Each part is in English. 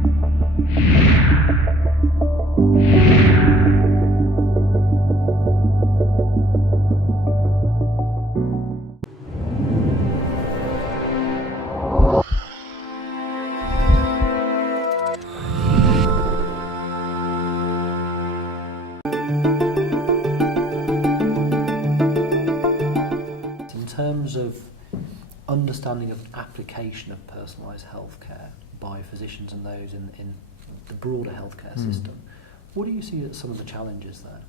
In terms of understanding of application of personalised healthcare by physicians and those in the broader healthcare system, what do you see as some of the challenges there?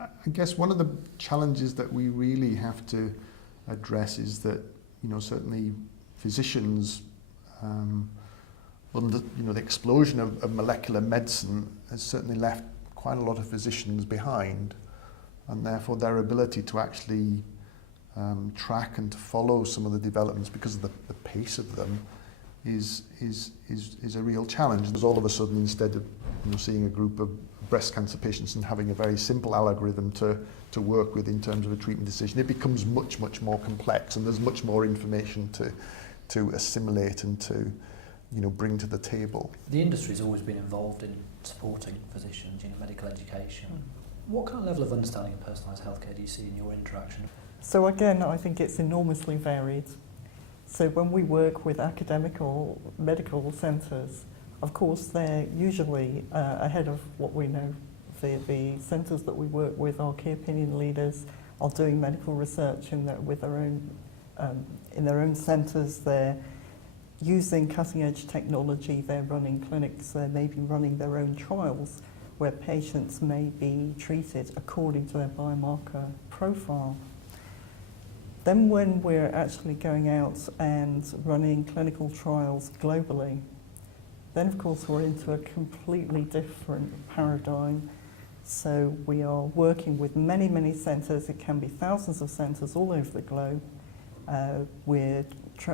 I guess one of the challenges that we really have to address is that, certainly physicians, the explosion of molecular medicine has certainly left quite a lot of physicians behind, and therefore their ability to actually track and to follow some of the developments because of the pace of them is a real challenge. There's all of a sudden, instead of seeing a group of breast cancer patients and having a very simple algorithm to work with in terms of a treatment decision, it becomes much more complex, and there's much more information to assimilate and to bring to the table. The industry's always been involved in supporting physicians, medical education. What kind of level of understanding of personalised healthcare do you see in your interaction? So again, I think it's enormously varied. So when we work with academic or medical centres, of course they're usually ahead of what we know. The centres that we work with, our key opinion leaders, are doing medical research in their own centres. They're using cutting-edge technology. They're running clinics. They may be running their own trials where patients may be treated according to their biomarker profile. Then when we're actually going out and running clinical trials globally, then of course we're into a completely different paradigm. So we are working with many centres. It can be thousands of centres all over the globe. We're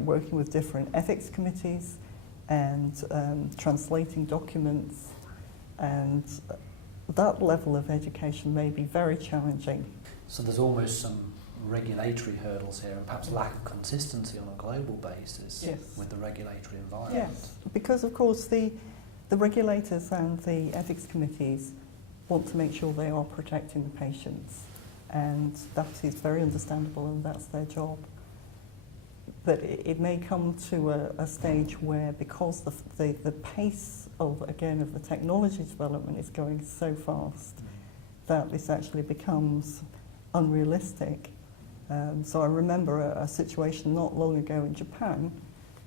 working with different ethics committees and translating documents, and that level of education may be very challenging. So there's almost some regulatory hurdles here, and perhaps lack of consistency on a global basis with the regulatory environment. Yes, because of course the regulators and the ethics committees want to make sure they are protecting the patients, and that is very understandable, and that's their job. But it may come to a stage where, because the pace of the technology development is going so fast, that this actually becomes unrealistic. So I remember a situation not long ago in Japan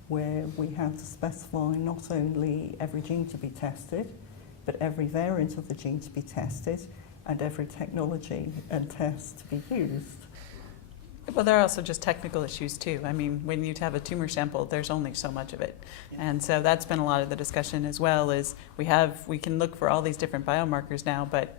where we had to specify not only every gene to be tested, but every variant of the gene to be tested and every technology and test to be used. Well, there are also just technical issues too. I mean, when you have a tumor sample, there's only so much of it. And so that's been a lot of the discussion as well, is we can look for all these different biomarkers now, but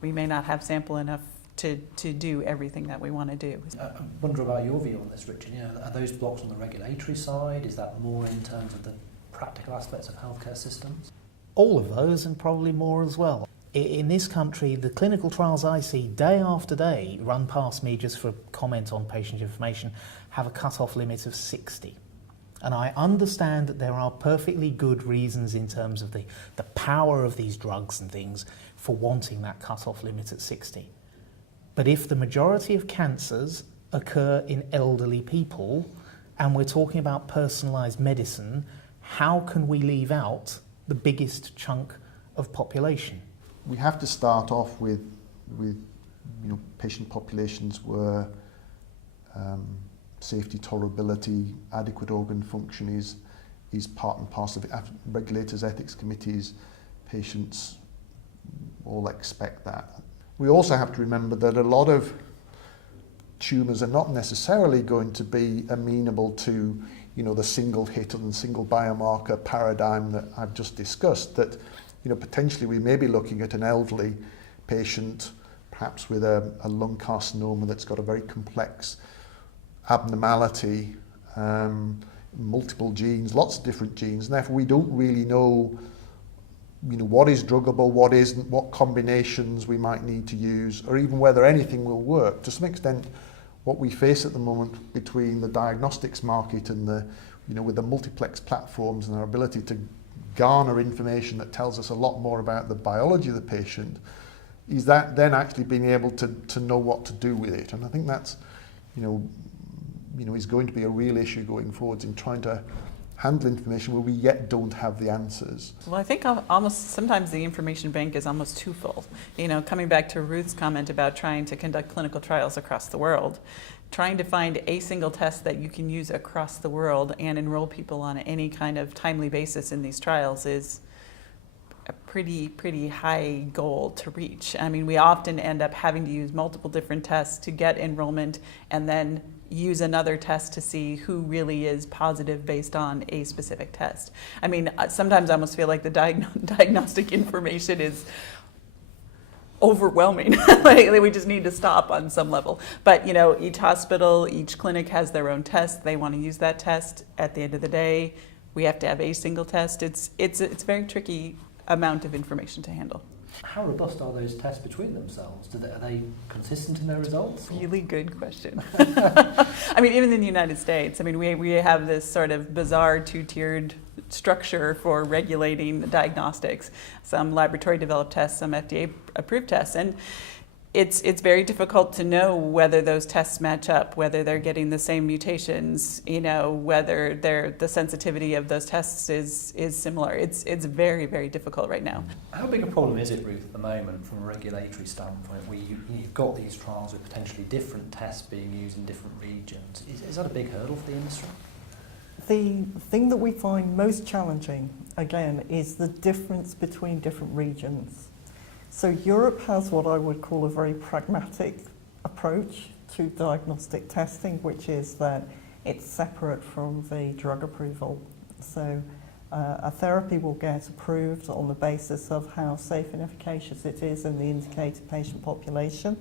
we may not have sample enough to do everything that we want to do. I wonder about your view on this, Richard. Are those blocks on the regulatory side? Is that more in terms of the practical aspects of healthcare systems? All of those, and probably more as well. In this country, the clinical trials I see day after day run past me just for comment on patient information have a cut-off limit of 60. And I understand that there are perfectly good reasons in terms of the power of these drugs and things for wanting that cut-off limit at 60. But if the majority of cancers occur in elderly people, and we're talking about personalised medicine, how can we leave out the biggest chunk of population? We have to start off with patient populations where safety, tolerability, adequate organ function is part and parcel of it. Regulators, ethics committees, patients all expect that. We also have to remember that a lot of tumours are not necessarily going to be amenable to the single hit and single biomarker paradigm that I've just discussed, that potentially we may be looking at an elderly patient, perhaps with a lung carcinoma that's got a very complex abnormality, multiple genes, lots of different genes, and therefore we don't really know what is druggable, what isn't, what combinations we might need to use, or even whether anything will work. To some extent, what we face at the moment between the diagnostics market and with the multiplex platforms and our ability to garner information that tells us a lot more about the biology of the patient, is that then actually being able to know what to do with it. And I think that's, is going to be a real issue going forwards in trying to handle information where we yet don't have the answers. Well, I think almost sometimes the information bank is almost too full. Coming back to Ruth's comment about trying to conduct clinical trials across the world, trying to find a single test that you can use across the world and enroll people on any kind of timely basis in these trials is a pretty high goal to reach. I mean, we often end up having to use multiple different tests to get enrollment and then use another test to see who really is positive based on a specific test. I mean, sometimes I almost feel like the diagnostic information is overwhelming. Like, we just need to stop on some level. But each hospital, each clinic has their own test. They want to use that test. At the end of the day, we have to have a single test. It's a very tricky amount of information to handle. How robust are those tests between themselves? Are they consistent in their results? Really good question. I mean, even in the United States, we have this sort of bizarre two-tiered structure for regulating diagnostics. Some laboratory-developed tests, some FDA-approved tests, and it's very difficult to know whether those tests match up, whether they're getting the same mutations, whether the sensitivity of those tests is similar. It's very, very difficult right now. How big a problem is it, Ruth, at the moment from a regulatory standpoint, where you've got these trials with potentially different tests being used in different regions? Is that a big hurdle for the industry? The thing that we find most challenging, again, is the difference between different regions. So Europe has what I would call a very pragmatic approach to diagnostic testing, which is that it's separate from the drug approval. So a therapy will get approved on the basis of how safe and efficacious it is in the indicated patient population.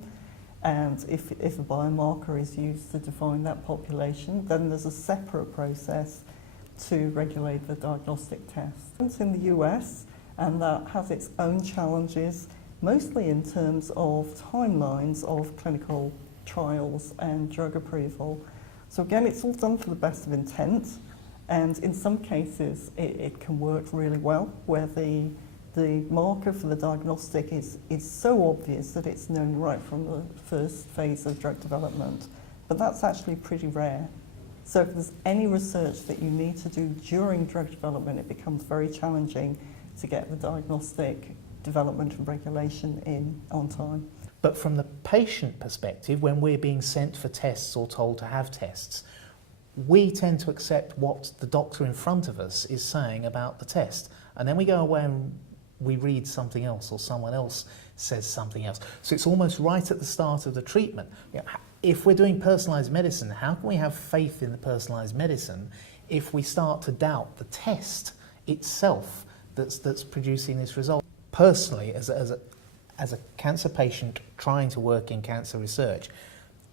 And if a biomarker is used to define that population, then there's a separate process to regulate the diagnostic test. It's in the US, and that has its own challenges, mostly in terms of timelines of clinical trials and drug approval. So again, it's all done for the best of intent, and in some cases it can work really well, where the marker for the diagnostic is so obvious that it's known right from the first phase of drug development. But that's actually pretty rare. So if there's any research that you need to do during drug development, it becomes very challenging to get the diagnostic development and regulation in on time. But from the patient perspective, when we're being sent for tests or told to have tests, we tend to accept what the doctor in front of us is saying about the test. And then we go away and we read something else, or someone else says something else. So it's almost right at the start of the treatment. If we're doing personalised medicine, how can we have faith in the personalised medicine if we start to doubt the test itself that's producing this result? Personally, as a cancer patient trying to work in cancer research,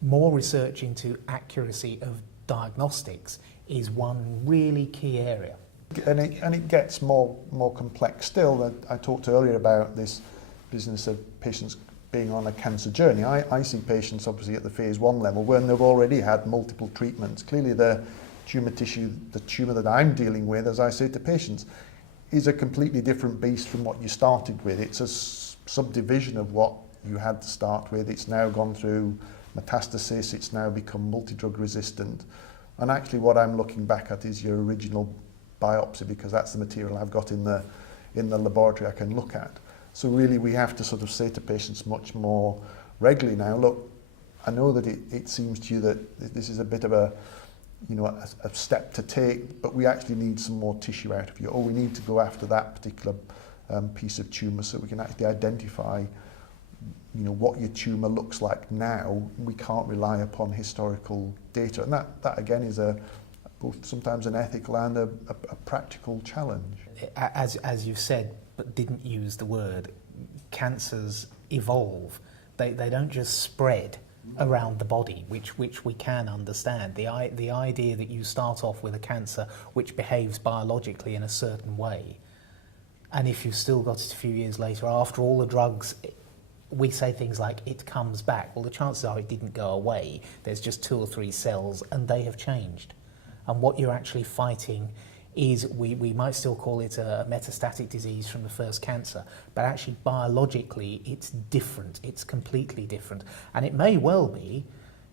more research into accuracy of diagnostics is one really key area. And it gets more complex still. I talked earlier about this business of patients being on a cancer journey. I see patients obviously at the phase 1 level when they've already had multiple treatments. Clearly the tumour tissue, the tumour that I'm dealing with, as I say to patients, is a completely different beast from what you started with. It's a subdivision of what you had to start with. It's now gone through metastasis, it's now become multi-drug resistant. And actually what I'm looking back at is your original biopsy, because that's the material I've got in the laboratory I can look at. So really we have to sort of say to patients much more regularly now, look, I know that it seems to you that this is a bit of a step to take, but we actually need some more tissue out of you, or we need to go after that particular piece of tumour so we can actually identify what your tumour looks like now. We can't rely upon historical data, and that again is both sometimes an ethical and a practical challenge. As you've said, but didn't use the word, cancers evolve. They don't just spread around the body, which we can understand. The idea that you start off with a cancer which behaves biologically in a certain way, and if you've still got it a few years later, after all the drugs, we say things like, it comes back. Well, the chances are it didn't go away. There's just 2 or 3 cells, and they have changed. And what you're actually fighting is we might still call it a metastatic disease from the first cancer, but actually biologically it's different, it's completely different. And it may well be,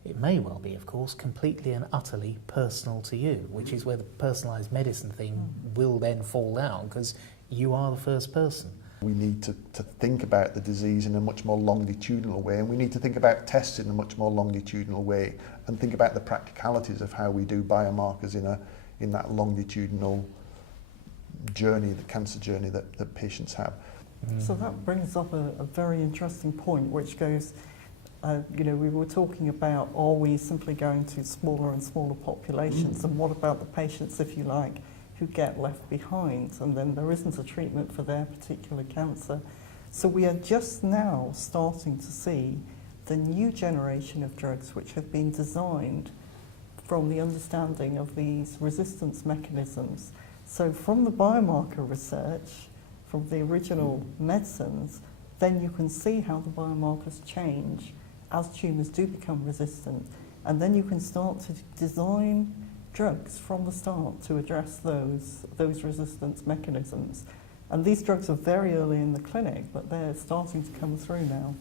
of course, completely and utterly personal to you, which is where the personalised medicine thing will then fall down, because you are the first person. We need to think about the disease in a much more longitudinal way, and we need to think about tests in a much more longitudinal way, and think about the practicalities of how we do biomarkers in that longitudinal journey, the cancer journey that patients have. So that brings up a very interesting point, which goes, we were talking about, are we simply going to smaller and smaller populations, and what about the patients, if you like, who get left behind, and then there isn't a treatment for their particular cancer. So we are just now starting to see the new generation of drugs which have been designed from the understanding of these resistance mechanisms. So from the biomarker research, from the original medicines, then you can see how the biomarkers change as tumours do become resistant, and then you can start to design drugs from the start to address those resistance mechanisms. And these drugs are very early in the clinic, but they're starting to come through now.